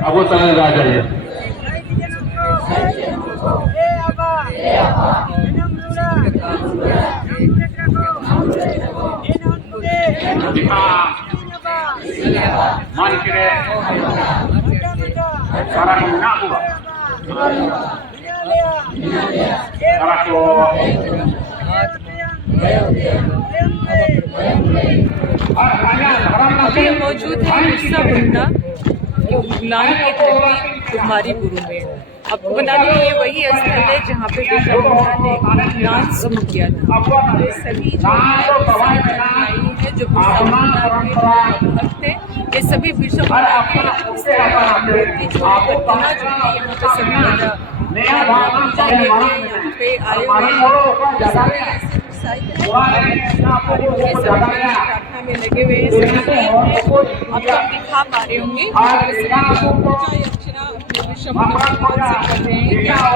अब वो समय आ जाइए। मान के सारा ना हुआ सारा को अभी हम मौजूद है बिरसा मुंडा गुलाम की धरती कुमारी गुरु में। अब बता दें ये वही स्थल है जहाँ पे बिरसा मुंडा ने दान शुरू किया था। ये सभी जो है जो बिरसा मुंडा के भक्त थे, ये सभी बिरसा मुंडा के मूर्ति जो प्रतिमा जो है यहाँ पे सभी पूजा लेके यहाँ पे आए हुए हैं। प्रार्थना में लगे हुए हैं सभी। अब तो आप दिखा पा रहे होंगे पूजा अर्चना अपने विश्व भगवान से कर रहे हैं। आप दिखा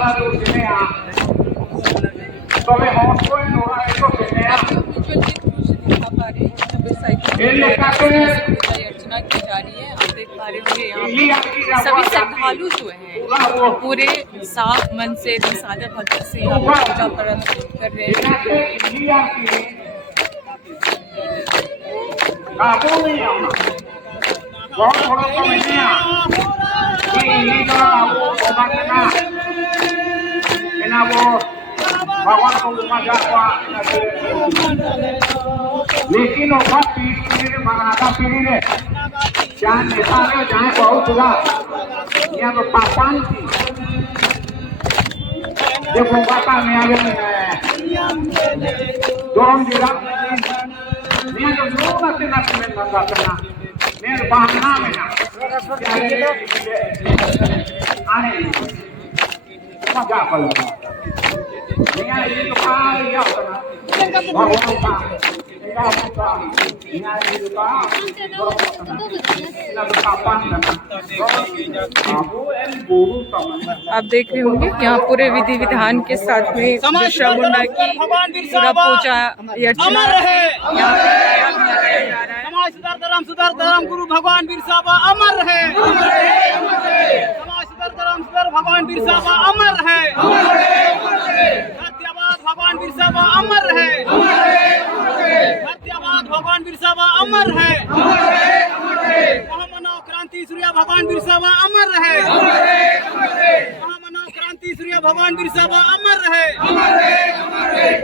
पा रहे हैं पूजा अर्चना की जा रही है। आप देख पा रहे होंगे यहाँ सभी श्रद्धालु जो हैं पूरे साफ मन से सादे भक्त से यहाँ पूजा कर रहे हैं। भगवान को लेकिन मंगनाता पीढ़ी ने जहाँ नेता ने जहाँ बहुत हुआ यहाँ तो पापान थी देखो बाता में आगे दोनों जिला मैं जो लोग आते ना तुम्हें नंगा करना मेरे बहाना में ना आने मजा कर यहाँ ये तो पार या भगवान का आप देख रहे होंगे यहाँ पूरे विधि विधान के साथ में बिरसा मुंडा की पूरा पूजा अर्चना यहाँ पे जा रहा है। समाज सुधार धर्म गुरु भगवान बिरसा बा अमर है। समाज सुधार भगवान बिरसा बा अमर है। सत्यवाद भगवान बिरसा बा अमर है। सत्यवाद भगवान बिरसा बा अमर है। महामानव क्रांति सूर्य भगवान बिरसा बा अमर है। महामानव क्रांति सूर्य भगवान बिरसा बा अमर है।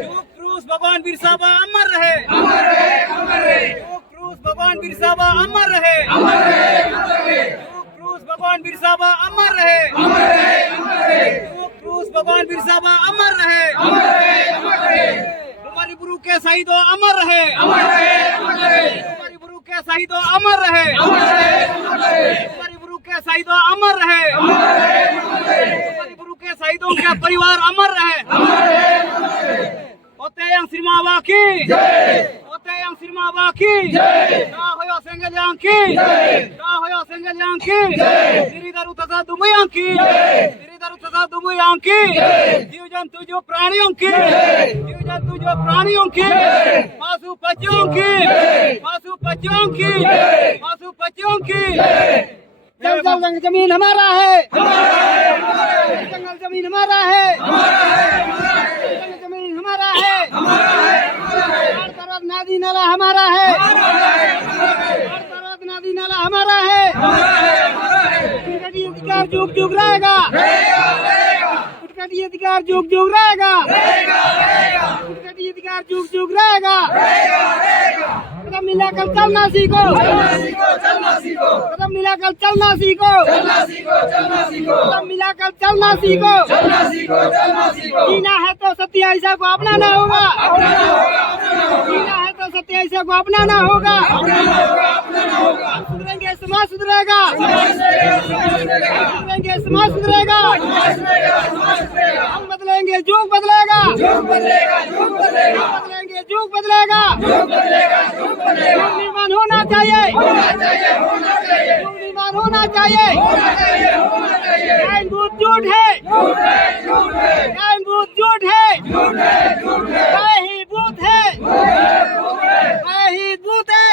युग क्रूस भगवान बिरसा बा अमर है। युग क्रूस भगवान बिरसा बा अमर है। युग क्रूस भगवान बिरसा बा अमर है। युग क्रूस भगवान बिरसा बा अमर है। हमारी गुरु के शहीदों अमर है। हमारी गुरु के शहीदों अमर है। हमारी गुरु के शहीदों अमर है। हमारी गुरु के शहीदों के परिवार अमर है। होते हैं श्रीमा बाकी होते हैं श्रीमा बाकी ना होयो संगल्यां की ना होयो संगल्यां की गिरिधरु तथा दुमयां की गिरिधरु तथा दुमयां की जीव जंतु जो प्राणियों की जीव जंतु जो प्राणियों की पशु पक्षियों की पशु पक्षियों की पशु पक्षियों की जंगल जमीन हमारा है। जंगल जमीन हमारा है। जंगल जमीन हमारा है। हर तरफ नदी नाला हमारा है। हर तरफ नदी नाला हमारा है। अधिकार जुग जुग रहेगा। उत्कटी अधिकार जुग जुग रहेगा। उत्कटी अधिकार जुग जुग रहेगा। कदम मिलाकर चलना सीखो। कदम मिलाकर चलना सीखो। कदम मिलाकर चलना सीखो। जीना है तो सत्य ऐसा को अपनाना होगा। जीना है तो सत्य ऐसा को अपनाना होगा। सुधरेंगे समाज सुधरेगा। सुधरेंगे समाज सुधरेगा। हम बदलेंगे युग बदलेगा। बदलेंगे युग बदलेगा। युग निर्माण होना चाहिए। युग निर्माण होना चाहिए। भूत झूठ है। भूत झूठ है। ही भूत है। ही भूत है।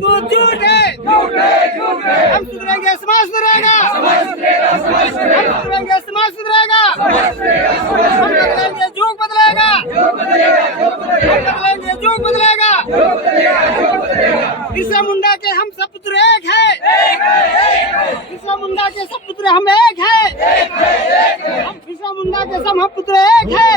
भूत झूठ है। हम पिता के सम हम पुत्र एक है।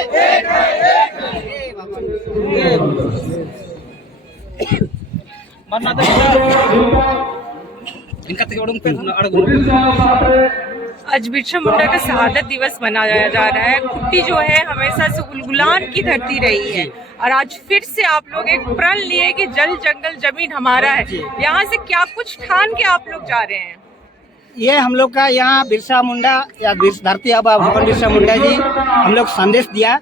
आज बिरसा मुंडा का शहादत दिवस मनाया जा रहा है। खुट्टी जो है हमेशा से उलगुलान की धरती रही है और आज फिर से आप लोग एक प्रण लिए कि जल जंगल जमीन हमारा है। यहाँ से क्या कुछ ठान के आप लोग जा रहे हैं? ये हम लोग का यहाँ बिरसा मुंडा या धरती आबा भगवान बिरसा मुंडा जी हम लोग संदेश दिया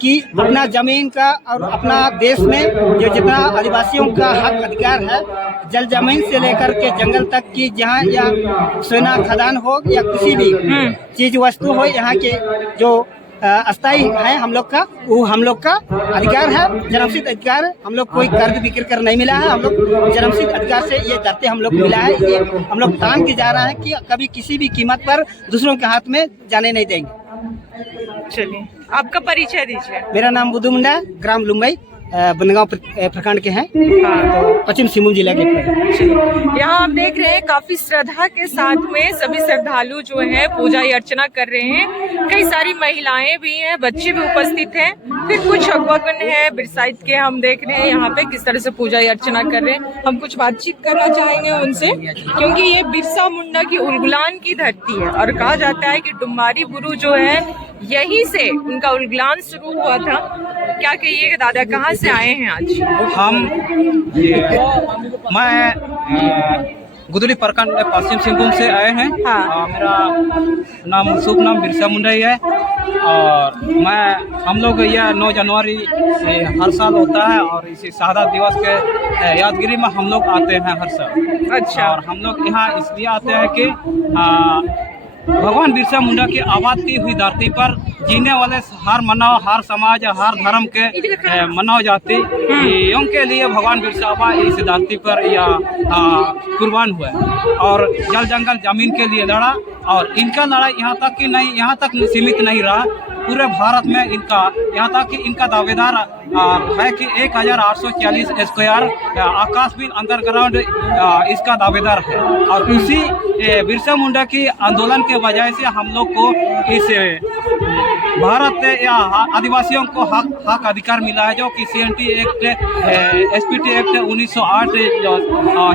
कि अपना जमीन का और अपना देश में जो जितना आदिवासियों का हक अधिकार है, जल जमीन से लेकर के जंगल तक की, जहाँ या सोना खदान हो या किसी भी चीज वस्तु हो, यहाँ के जो अस्थायी है हम लोग का, वो हम लोग का अधिकार है, जन्मसिद्ध अधिकार है। हम लोग कोई कर्ज बिक्री कर नहीं मिला है, हम लोग जन्मसिद्ध अधिकार से ये धरती हम लोग मिला है। ये हम लोग तान के जा रहे हैं कि कभी किसी भी कीमत पर दूसरों के हाथ में जाने नहीं देंगे। चलिए, आपका परिचय दीजिए। मेरा नाम बुद्धू मुंडा, ग्राम लुम्बई, बनगांव प्रखंड के हैं, तो पश्चिम सिंहभूम जिला के। यहाँ आप देख रहे हैं काफी श्रद्धा के साथ में सभी श्रद्धालु जो है पूजा अर्चना कर रहे हैं। कई सारी महिलाएं भी हैं, बच्चे भी उपस्थित हैं, फिर कुछ अगुवागण है बिरसाइत के। हम देख रहे हैं यहाँ पे किस तरह से पूजा अर्चना कर रहे हैं। हम कुछ बातचीत करना चाहेंगे उनसे, क्योंकि ये बिरसा मुंडा की उलगुलान की धरती है और कहा जाता है कि डुम्मारी बुरु जो है यहीं से उनका उलगुलान शुरू हुआ था। क्या कहिएगा दादा, कहाँ से आए हैं आज? मैं गुदली प्रखंड पश्चिम सिंहभूम से आए हैं। हाँ। मेरा नाम शुभ नाम बिरसा मुंडा ही है और हम लोग यह 9 जनवरी हर साल होता है और इसी शहादत दिवस के यादगिरी में हम लोग आते हैं हर साल। अच्छा। और हम लोग यहाँ इसलिए आते हैं कि भगवान बिरसा मुंडा की आबाद की हुई धरती पर जीने वाले हर मानव, हर समाज, हर धर्म के मानव जाति के लिए भगवान बिरसा आबा इस धरती पर या कुर्बान हुए और जल जंगल जमीन के लिए लड़ा। और इनका लड़ाई यहाँ तक सीमित नहीं रहा, पूरे भारत में इनका, यहाँ तक कि इनका दावेदार है कि 1840 स्क्वायर आकाशवीर अंडरग्राउंड इसका दावेदार है। और उसी बिरसा मुंडा की आंदोलन के वजह से हम लोग को इस भारत या आदिवासियों को हक अधिकार मिला है, जो कि CNT एक्ट, SPT एक्ट 1908 जो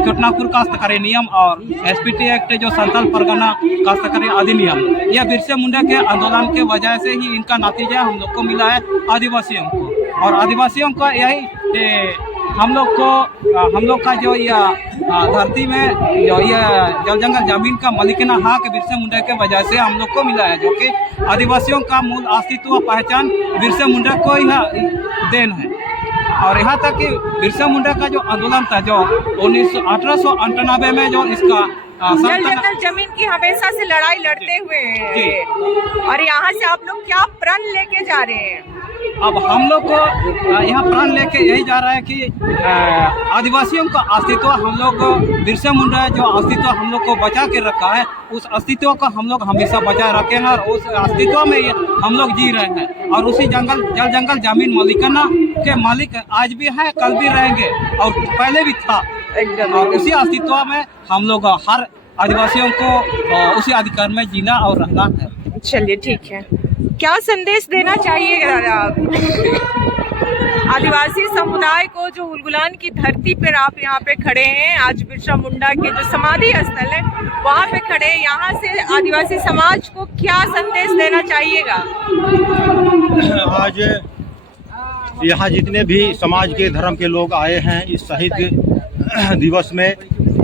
छोटनागपुर काश्तकारी नियम और SPT एक्ट जो संथाल परगना काश्तकारी अधिनियम, यह बिरसा मुंडा के आंदोलन के वजह से ही इनका नतीजा हम लोग को मिला है आदिवासियों को। और आदिवासियों का यही हम लोग का जो यह धरती में जो यह जल जंगल जमीन का मालिकाना हक बिरसा मुंडा के वजह से हम लोग को मिला है, जो कि आदिवासियों का मूल अस्तित्व पहचान बिरसा मुंडा को यह देन है। और यहाँ तक कि बिरसा मुंडा का जो आंदोलन था, जो 1898 में जो इसका जल जंगल जमीन की हमेशा से लड़ाई लड़ते हुए हैं। और यहाँ से आप लोग क्या प्रण लेके जा रहे हैं? अब हम लोग को यहाँ प्राण लेके यही जा रहा है कि आदिवासियों का अस्तित्व, हम लोग बिरसा मुंडा जो अस्तित्व हम लोग को बचा के रखा है, उस अस्तित्व को हम लोग हमेशा बचा रखे हैं और उस अस्तित्व में हम लोग जी रहे हैं। और उसी जल जंगल जमीन मालिकाना के मालिक आज भी हैं, कल भी रहेंगे और पहले भी था एकदम। और उसी अस्तित्व में हम लोग हर आदिवासियों को उसी अधिकार में जीना और रहना है। चलिए, ठीक है। क्या संदेश देना चाहिए दादा आप आदिवासी समुदाय को, जो उलगुलान की धरती पर आप यहाँ पे खड़े हैं, आज बिरसा मुंडा के जो समाधि स्थल है वहाँ पे खड़े हैं, यहाँ से आदिवासी समाज को क्या संदेश देना चाहिएगा? आज यहाँ जितने भी समाज के धर्म के लोग आए हैं इस शहीद दिवस में,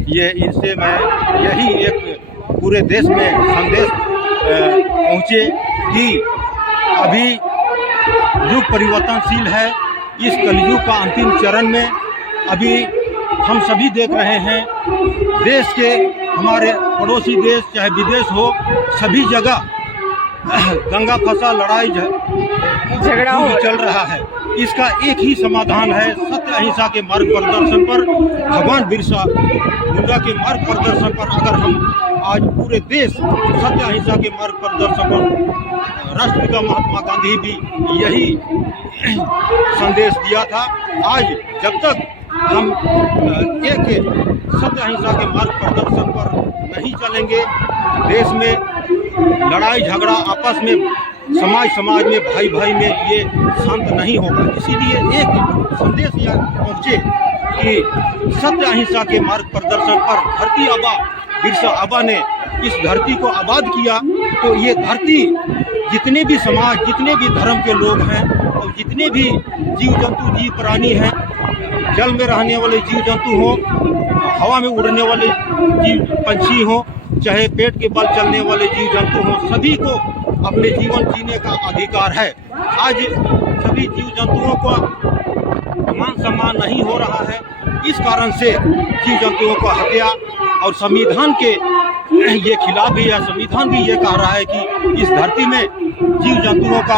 ये इनसे मैं यही एक पूरे देश में संदेश पहुँचे कि अभी युग परिवर्तनशील है। इस कलयुग का अंतिम चरण में अभी हम सभी देख रहे हैं, देश के हमारे पड़ोसी देश चाहे विदेश हो, सभी जगह दंगा फसा लड़ाई झगड़ा चल रहा है। इसका एक ही समाधान है, सत्य अहिंसा के मार्ग प्रदर्शन पर, भगवान बिरसा मुंडा के मार्ग प्रदर्शन पर। अगर हम आज पूरे देश सत्य अहिंसा के मार्ग प्रदर्शन पर, राष्ट्रपिता महात्मा गांधी भी यही संदेश दिया था। आज जब तक हम एक सत्य अहिंसा के मार्ग प्रदर्शन पर नहीं चलेंगे, देश में लड़ाई झगड़ा आपस में समाज समाज में, भाई भाई में ये शांत नहीं होगा। इसीलिए एक संदेश यह पहुँचे कि सत्य अहिंसा के मार्ग प्रदर्शन पर धरती आबा बिरसा आबा ने इस धरती को आबाद किया। तो ये धरती जितने भी समाज, जितने भी धर्म के लोग हैं और जितने भी जीव जंतु, जीव प्राणी हैं, जल में रहने वाले जीव जंतु हों, हवा में उड़ने वाले जीव पंछी हों, चाहे पेट के बल चलने वाले जीव जंतु हों, सभी को अपने जीवन जीने का अधिकार है। आज सभी जीव जंतुओं को मान सम्मान नहीं हो रहा है। इस कारण से जीव जंतुओं को हत्या, और संविधान के ये खिलाफ भी है। संविधान भी ये कह रहा है कि इस धरती में जीव जंतुओं का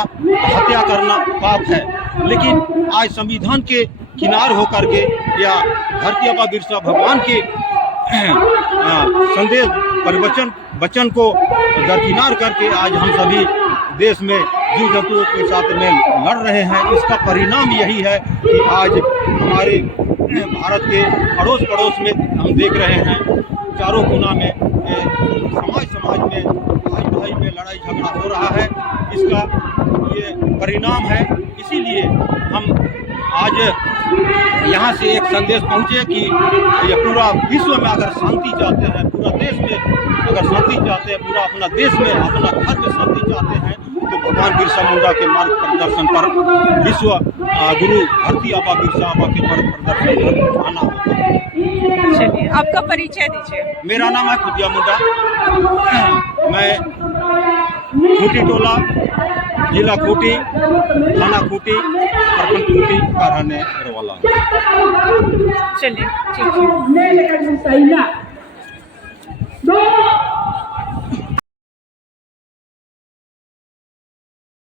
हत्या करना पाप है। लेकिन आज संविधान के किनार होकर के या धरती आबा बिरसा भगवान के संदेश वचन को दरकिनार करके आज हम सभी देश में जीव जंतुओं के साथ में लड़ रहे हैं। इसका परिणाम यही है कि आज हमारे भारत के अड़ोस पड़ोस में हम देख रहे हैं, चारों कोना में समाज में, भाई भाई में लड़ाई झगड़ा हो रहा है। इसका ये परिणाम है। इसीलिए हम आज यहाँ से एक संदेश पहुँचे कि ये पूरा विश्व में अगर शांति चाहते हैं, पूरा देश में अगर शांति चाहते हैं, पूरा अपना देश में, अपना घर में शांति चाहते हैं, तो भगवान बिरसा मुंडा के मार्ग प्रदर्शन पर, विश्व गुरु धरती आबा बिरसा आबा के मार्ग प्रदर्शन पर आना होगा। चलिए, आपका परिचय दीजिए। मेरा नाम है खुदिया मुंडा। मैं खूंटी टोला, जिला खूंटी, थाना खूंटी, प्रखंड खूंटी का रहने वाला हूँ। चलिए, ठीक है।